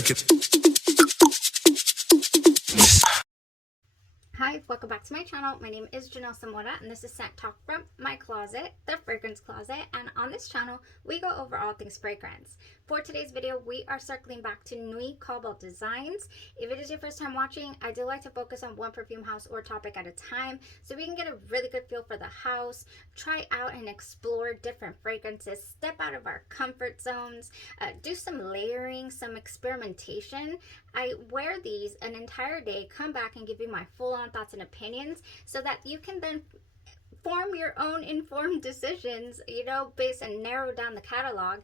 check it. Hi, welcome back to my channel. My name is Janelle Samora and this is Scent Talk from my closet, the fragrance closet. And on this channel, we go over all things fragrance. For today's video, we are circling back to Nui Cobalt Designs. If it is your first time watching, I do like to focus on one perfume house or topic at a time so we can get a really good feel for the house, try out and explore different fragrances, step out of our comfort zones, do some layering, some experimentation. I wear these an entire day, come back and give you my full-on thoughts and opinions so that you can then form your own informed decisions, you know, based and narrow down the catalog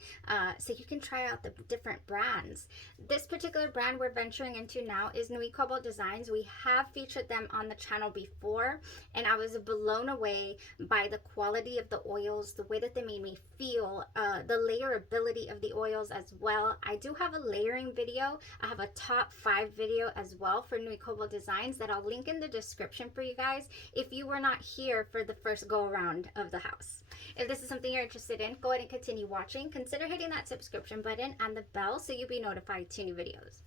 so you can try out the different brands. This particular brand we're venturing into now is Nui Cobalt Designs. We have featured them on the channel before and I was blown away by the quality of the oils, the way that they made me feel, the layerability of the oils as well. I do have a layering video. I have a top 5 video as well for Nui Cobalt Designs that I'll link in the description for you guys if you were not here for the first go around of the house. If this is something you're interested in, go ahead and continue watching. Consider hitting that subscription button and the bell so you'll be notified to new videos.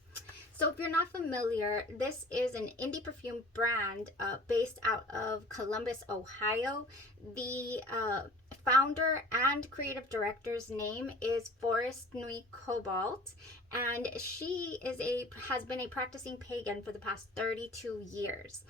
So if you're not familiar, this is an indie perfume brand based out of Columbus, Ohio. The founder and creative director's name is Forrest Nui Cobalt, and she has been a practicing pagan for the past 32 years.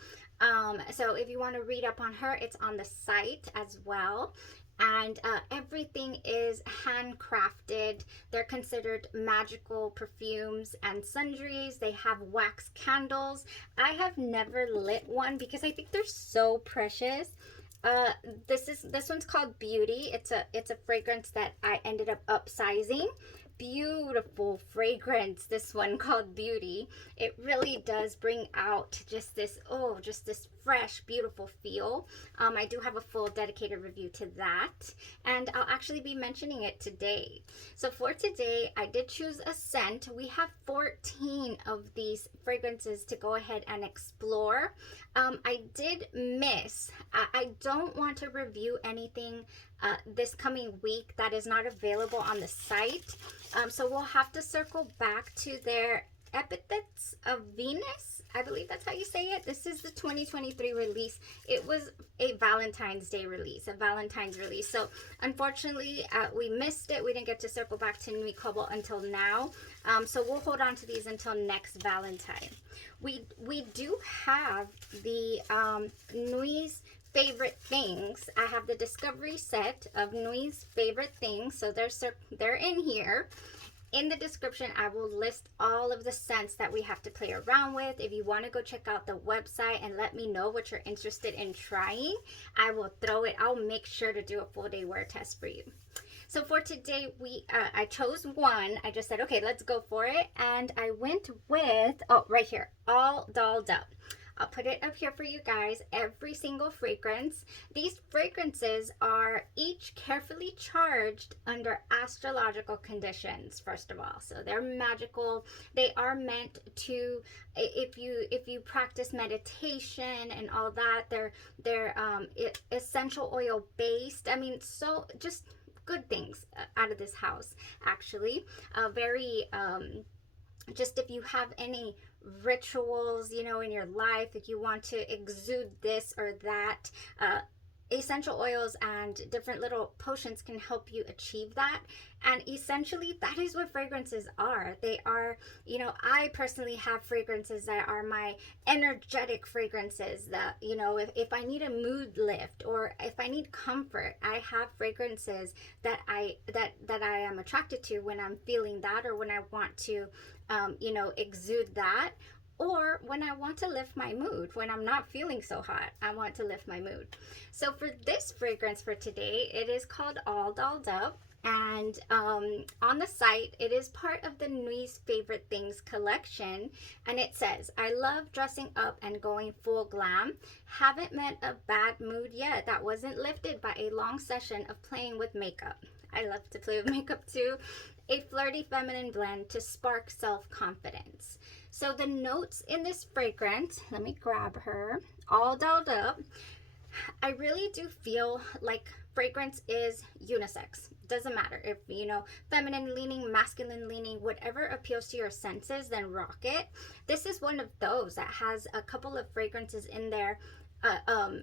So if you want to read up on her, it's on the site as well. And everything is handcrafted. They're considered magical perfumes and sundries. They have wax candles. I have never lit one because I think they're so precious. This one's called Beauty. It's a fragrance that I ended up upsizing. Beautiful fragrance, this one called Beauty. It really does bring out just this fresh, beautiful feel. I do have a full dedicated review to that, and I'll actually be mentioning it today. So for today, I did choose a scent. We have 14 of these fragrances to go ahead and explore. I did miss, I don't want to review anything this coming week that is not available on the site. So we'll have to circle back to their Epithets of Venus. I believe that's how you say it. This is the 2023 release. It was a Valentine's Day release, a Valentine's release. So unfortunately, we missed it. We didn't get to circle back to Nui Cobalt until now. So we'll hold on to these until next Valentine. We do have the Nui's favorite things. I have the discovery set of Nui's favorite things, so they're in here. In the description, I will list all of the scents that we have to play around with. If you want to go check out the website and let me know what you're interested in trying, I will throw it. I'll make sure to do a full day wear test for you. So for today, I chose one. I just said, okay, let's go for it. And I went with, oh, right here, All Dolled Up. I'll put it up here for you guys, every single fragrance. These fragrances are each carefully charged under astrological conditions, first of all. So they're magical. They are meant to, if you practice meditation and all that, they're essential oil based. I mean, so just good things out of this house, actually. Very, just if you have any rituals, you know, in your life, if you want to exude this or that, essential oils and different little potions can help you achieve that. And essentially that is what fragrances are. They are, you know, I personally have fragrances that are my energetic fragrances that, you know, if I need a mood lift or if I need comfort, I have fragrances that I am attracted to when I'm feeling that, or when I want to you know, exude that, or when I want to lift my mood. When I'm not feeling so hot, I want to lift my mood. So for this fragrance for today, it is called All Dolled Up, and on the site, it is part of the Nui's Favorite Things collection, and it says, I love dressing up and going full glam. Haven't met a bad mood yet that wasn't lifted by a long session of playing with makeup. I love to play with makeup too. A flirty feminine blend to spark self-confidence. So the notes in this fragrance, let me grab her, All Dolled Up. I really do feel like fragrance is unisex. Doesn't matter if, you know, feminine leaning, masculine leaning, whatever appeals to your senses, then rock it. This is one of those that has a couple of fragrances in there,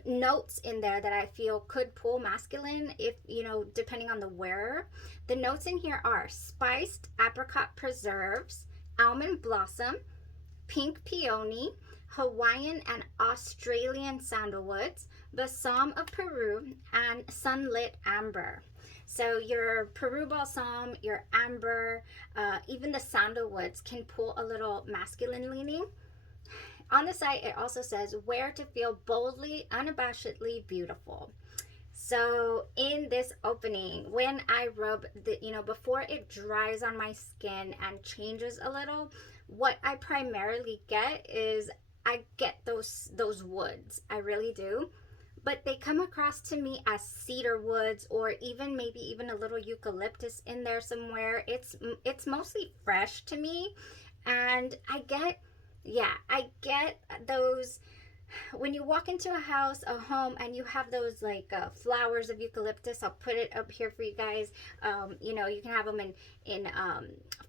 notes in there that I feel could pull masculine, if, you know, depending on the wearer. The notes in here are spiced apricot preserves, almond blossom, pink peony, Hawaiian and Australian sandalwoods, balsam of Peru, and sunlit amber. So your Peru balsam, your amber, even the sandalwoods can pull a little masculine leaning. On the site, it also says wear to feel boldly, unabashedly beautiful. So in this opening, when I rub the, you know, before it dries on my skin and changes a little, what I primarily get is I get those woods. I really do. But they come across to me as cedar woods, or even maybe even a little eucalyptus in there somewhere. It's mostly fresh to me, and I get those when you walk into a house, a home, and you have those like flowers of eucalyptus. I'll put it up here for you guys. You know, you can have them in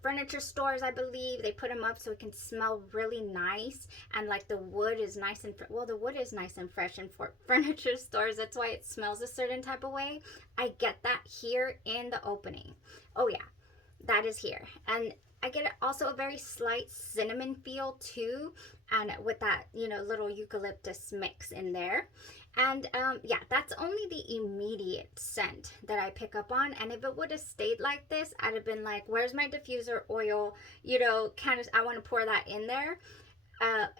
furniture stores, I believe. They put them up so it can smell really nice, and like the wood is nice and well, the wood is nice and fresh in furniture stores. That's why it smells a certain type of way. I get that here in the opening. Oh yeah, that is here. And I get also a very slight cinnamon feel too, and with that, you know, little eucalyptus mix in there. And yeah, that's only the immediate scent that I pick up on. And if it would have stayed like this, I'd have been like, where's my diffuser oil? You know, kind of, I want to pour that in there.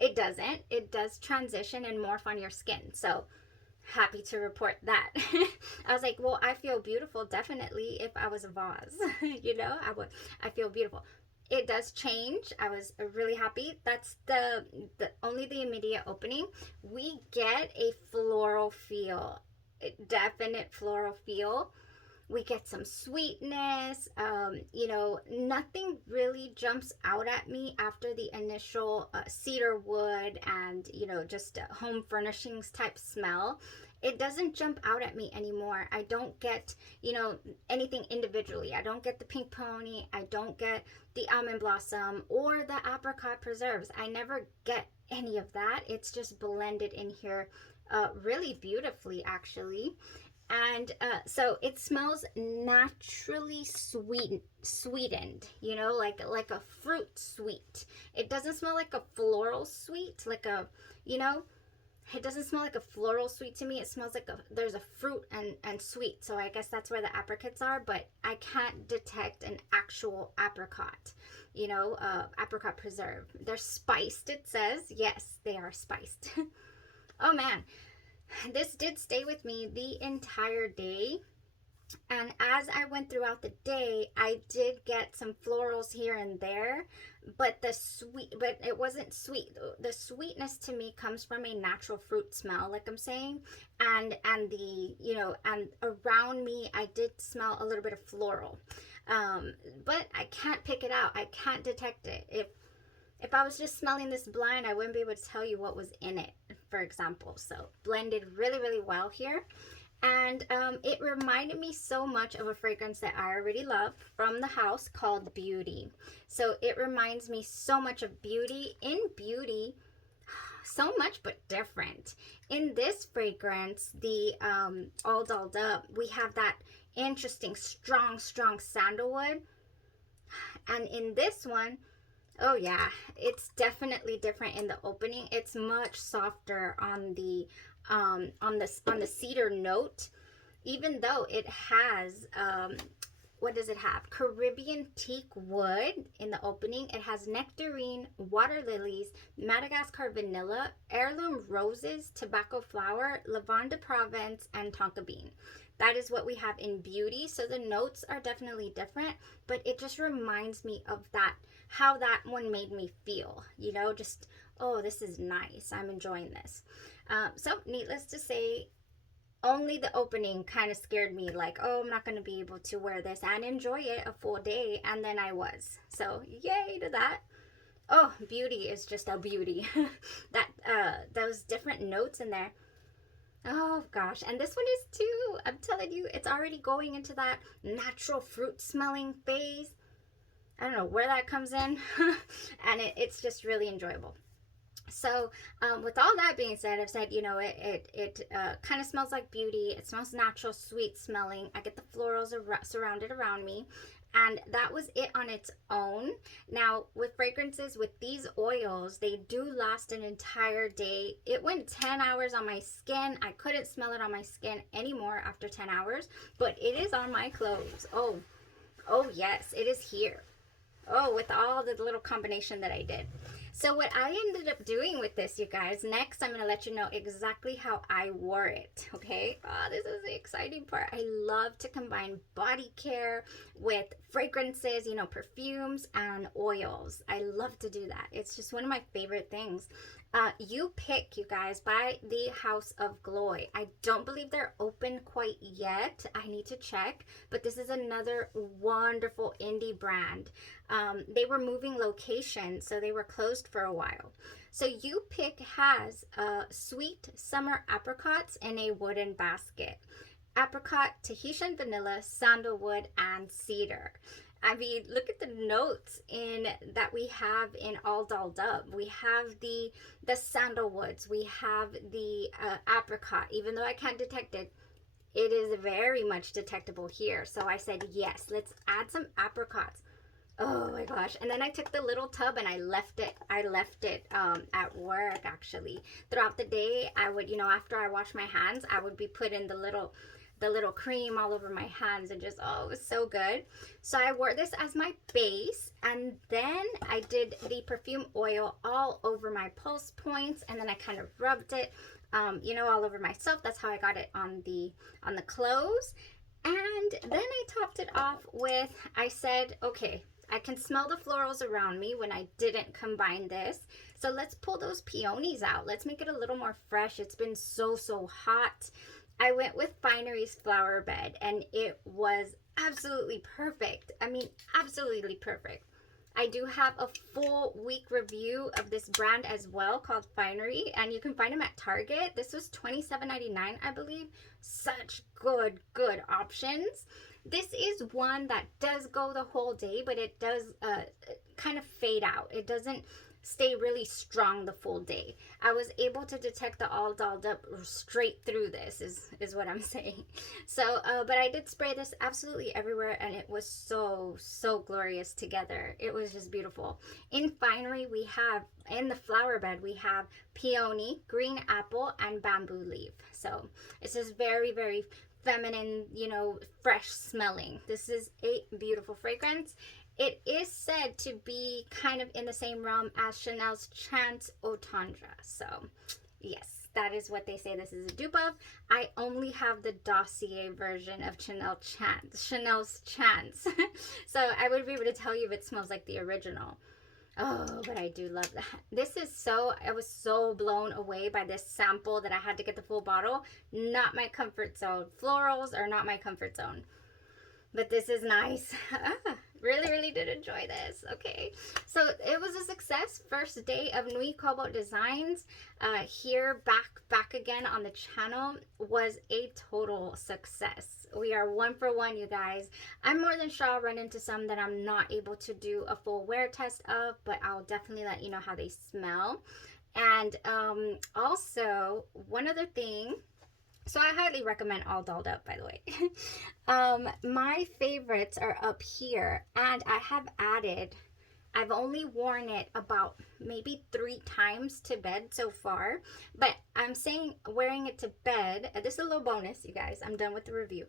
It doesn't. It does transition and morph on your skin. So happy to report that. I was like, well, I feel beautiful definitely if I was a vase. You know, I feel beautiful. It does change. I was really happy. That's the only the immediate opening. We get a floral feel, a definite floral feel. We get some sweetness. You know, nothing really jumps out at me after the initial cedar wood and, you know, just home furnishings type smell. It doesn't jump out at me anymore. I don't get, you know, anything individually. I don't get the pink pony. I don't get the almond blossom or the apricot preserves. I never get any of that. It's just blended in here really beautifully, actually. And so it smells naturally sweetened, you know, like a fruit sweet. It doesn't smell like a floral sweet, like a, you know, it doesn't smell like a floral sweet to me. It smells like there's a fruit and sweet. So I guess that's where the apricots are, but I can't detect an actual apricot, you know, apricot preserve. They're spiced, it says. Yes, they are spiced. Oh man, this did stay with me the entire day. And as I went throughout the day, I did get some florals here and there, but it wasn't sweet. The sweetness to me comes from a natural fruit smell, like I'm saying, and the, you know, and around me, I did smell a little bit of floral, but I can't pick it out. I can't detect it. If I was just smelling this blind, I wouldn't be able to tell you what was in it, for example. So blended really, really well here. And it reminded me so much of a fragrance that I already love from the house called Beauty. So it reminds me so much of Beauty. In Beauty, so much but different. In this fragrance, the All Dolled Up, we have that interesting, strong sandalwood. And in this one, oh yeah, it's definitely different in the opening. It's much softer on the cedar note, even though it has what does it have? Caribbean teak wood in the opening. It has nectarine, water lilies, Madagascar vanilla, heirloom roses, tobacco flower, lavande de Provence, and tonka bean. That is what we have in Beauty. So the notes are definitely different, but it just reminds me of that, how that one made me feel, you know, just, oh, this is nice. I'm enjoying this. So needless to say, only the opening kind of scared me, like, oh, I'm not going to be able to wear this and enjoy it a full day. And then I was. So yay to that. Oh, Beauty is just a beauty. That those different notes in there. Oh gosh, and this one is too. I'm telling you, it's already going into that natural fruit smelling phase. I don't know where that comes in, and it's just really enjoyable. So with all that being said, I've said, you know, it kind of smells like beauty. It smells natural, sweet smelling. I get the florals surrounded around me. And that was it on its own. Now, with fragrances, with these oils, they do last an entire day. It went 10 hours on my skin. I couldn't smell it on my skin anymore after 10 hours, but it is on my clothes. Oh, oh yes, it is here. Oh, with all the little combination that I did. So what I ended up doing with this, you guys, next I'm going to let you know exactly how I wore it, okay? Oh, this is the exciting part. I love to combine body care with fragrances, you know, perfumes and oils. I love to do that. It's just one of my favorite things. You Pick, you guys, by the House of Glory. I don't believe they're open quite yet. I need to check, but this is another wonderful indie brand. They were moving location, so they were closed for a while. So You Pick has sweet summer apricots in a wooden basket. Apricot, Tahitian vanilla, sandalwood, and cedar. I mean, look at the notes in that we have in All Dolled Up. We have the sandalwoods. We have the apricot. Even though I can't detect it, it is very much detectable here. So I said, yes, let's add some apricots. Oh my gosh. And then I took the little tub and I left it at work actually. Throughout the day, I would, you know, after I wash my hands, I would be putting the little cream all over my hands and just, oh, it was so good. So I wore this as my base, and then I did the perfume oil all over my pulse points, and then I kind of rubbed it, you know, all over myself. That's how I got it on the clothes. And then I topped it off with, I said, okay, I can smell the florals around me when I didn't combine this. So let's pull those peonies out. Let's make it a little more fresh. It's been so hot. I went with Finery's Flower Bed, and it was absolutely perfect. I mean, absolutely perfect. I do have a full week review of this brand as well called Finery, and you can find them at Target. This was $27.99, I believe. Such good options. This is one that does go the whole day, but it does kind of fade out. It doesn't stay really strong the full day. I was able to detect the All Dolled Up straight through this is what I'm saying. So but I did spray this absolutely everywhere, and it was so glorious together. It was just beautiful. In Finery, we have, in the flower bed, we have peony, green apple, and bamboo leaf. So it's just very feminine, you know, fresh smelling. This is a beautiful fragrance. It is said to be kind of in the same realm as Chanel's Chance Eau Tendre. So, yes, that is what they say this is a dupe of. I only have the dossier version of Chanel's Chance. So, I would be able to tell you if it smells like the original. Oh, but I do love that. This is I was so blown away by this sample that I had to get the full bottle. Not my comfort zone. Florals are not my comfort zone. But this is nice. Really did enjoy this. Okay, so it was a success. First day of Nui Cobalt Designs here back again on the channel was a total success. We are 1 for 1, you guys. I'm more than sure I'll run into some that I'm not able to do a full wear test of, but I'll definitely let you know how they smell. And also one other thing. So I highly recommend All Dolled Up, by the way. My favorites are up here, and I have added, I've only worn it about maybe 3 times to bed so far, but I'm saying wearing it to bed, this is a little bonus, you guys, I'm done with the review.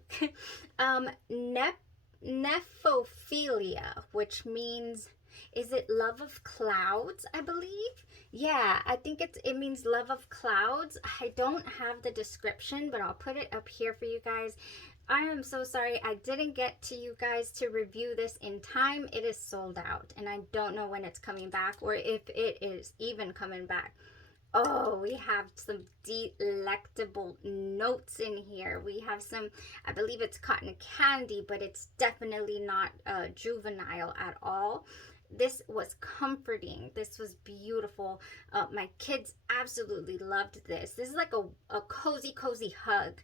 Nephophilia, which means, is it love of clouds, I believe? Yeah, I think it means love of clouds. I don't have the description, but I'll put it up here for you guys. I am so sorry I didn't get to you guys to review this in time. It is sold out, and I don't know when it's coming back or if it is even coming back. Oh, we have some delectable notes in here. We have some, I believe it's cotton candy, but it's definitely not juvenile at all. this was comforting. This was beautiful. My kids absolutely loved this. This is like a cozy hug.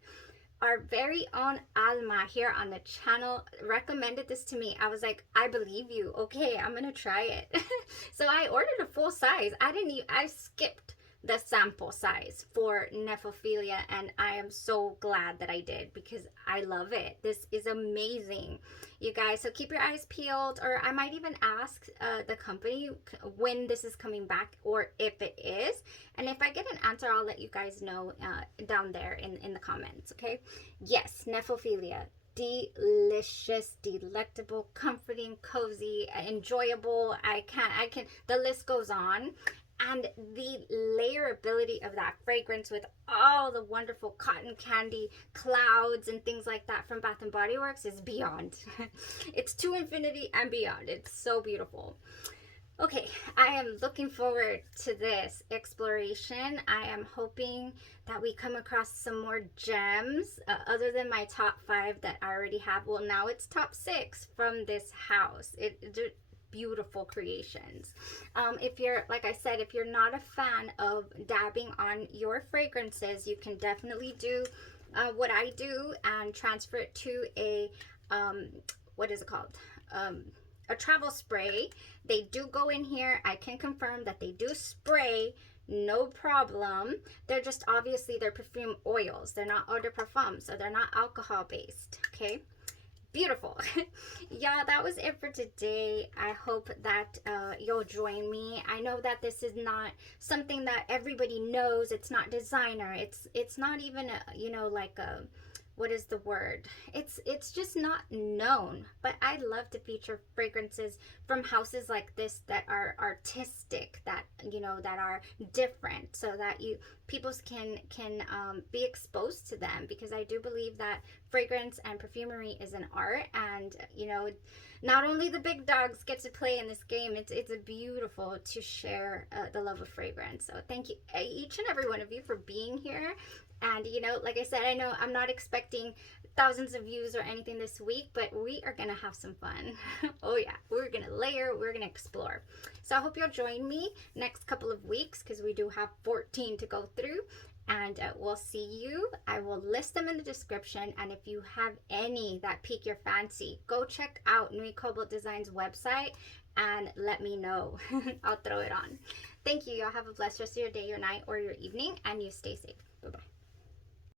Our very own Alma here on the channel recommended this to me. I was like, I believe you. Okay, I'm gonna try it. So I ordered a full size. I skipped the sample size for Nephophilia, and I am so glad that I did because I love it. This is amazing, you guys. So keep your eyes peeled, or I might even ask the company when this is coming back or if it is. And if I get an answer, I'll let you guys know down there in the comments, okay? Yes, Nephophilia. Delicious, delectable, comforting, cozy, enjoyable. I can, the list goes on. And the layerability of that fragrance with all the wonderful cotton candy clouds and things like that from Bath & Body Works is beyond. It's to infinity and beyond. It's so beautiful. Okay, I am looking forward to this exploration. I am hoping that we come across some more gems other than my top 5 that I already have. Well, now it's top 6 from this house. Beautiful creations. If you're, like I said, if you're not a fan of dabbing on your fragrances, you can definitely do what I do and transfer it to a what is it called, a travel spray. They do go in here. I can confirm that they do spray, no problem. They're just, obviously they're perfume oils, they're not eau de parfum, so they're not alcohol based. Okay, beautiful. Yeah, that was it for today. I hope that you'll join me. I know that this is not something that everybody knows. It's not designer. It's not even a, you know, like a, what is the word? It's just not known. But I love to feature fragrances from houses like this that are artistic, that, you know, that are different, so that people can be exposed to them, because I do believe that fragrance and perfumery is an art, and, you know, not only the big dogs get to play in this game, it's beautiful to share the love of fragrance. So thank you, each and every one of you, for being here. And, you know, like I said, I know I'm not expecting thousands of views or anything this week, but we are going to have some fun. Oh, yeah. We're going to layer. We're going to explore. So I hope you'll join me next couple of weeks, because we do have 14 to go through. And we'll see you. I will list them in the description. And if you have any that pique your fancy, go check out Nui Cobalt Designs website and let me know. I'll throw it on. Thank you. Y'all have a blessed rest of your day, your night, or your evening. And you stay safe. Bye-bye.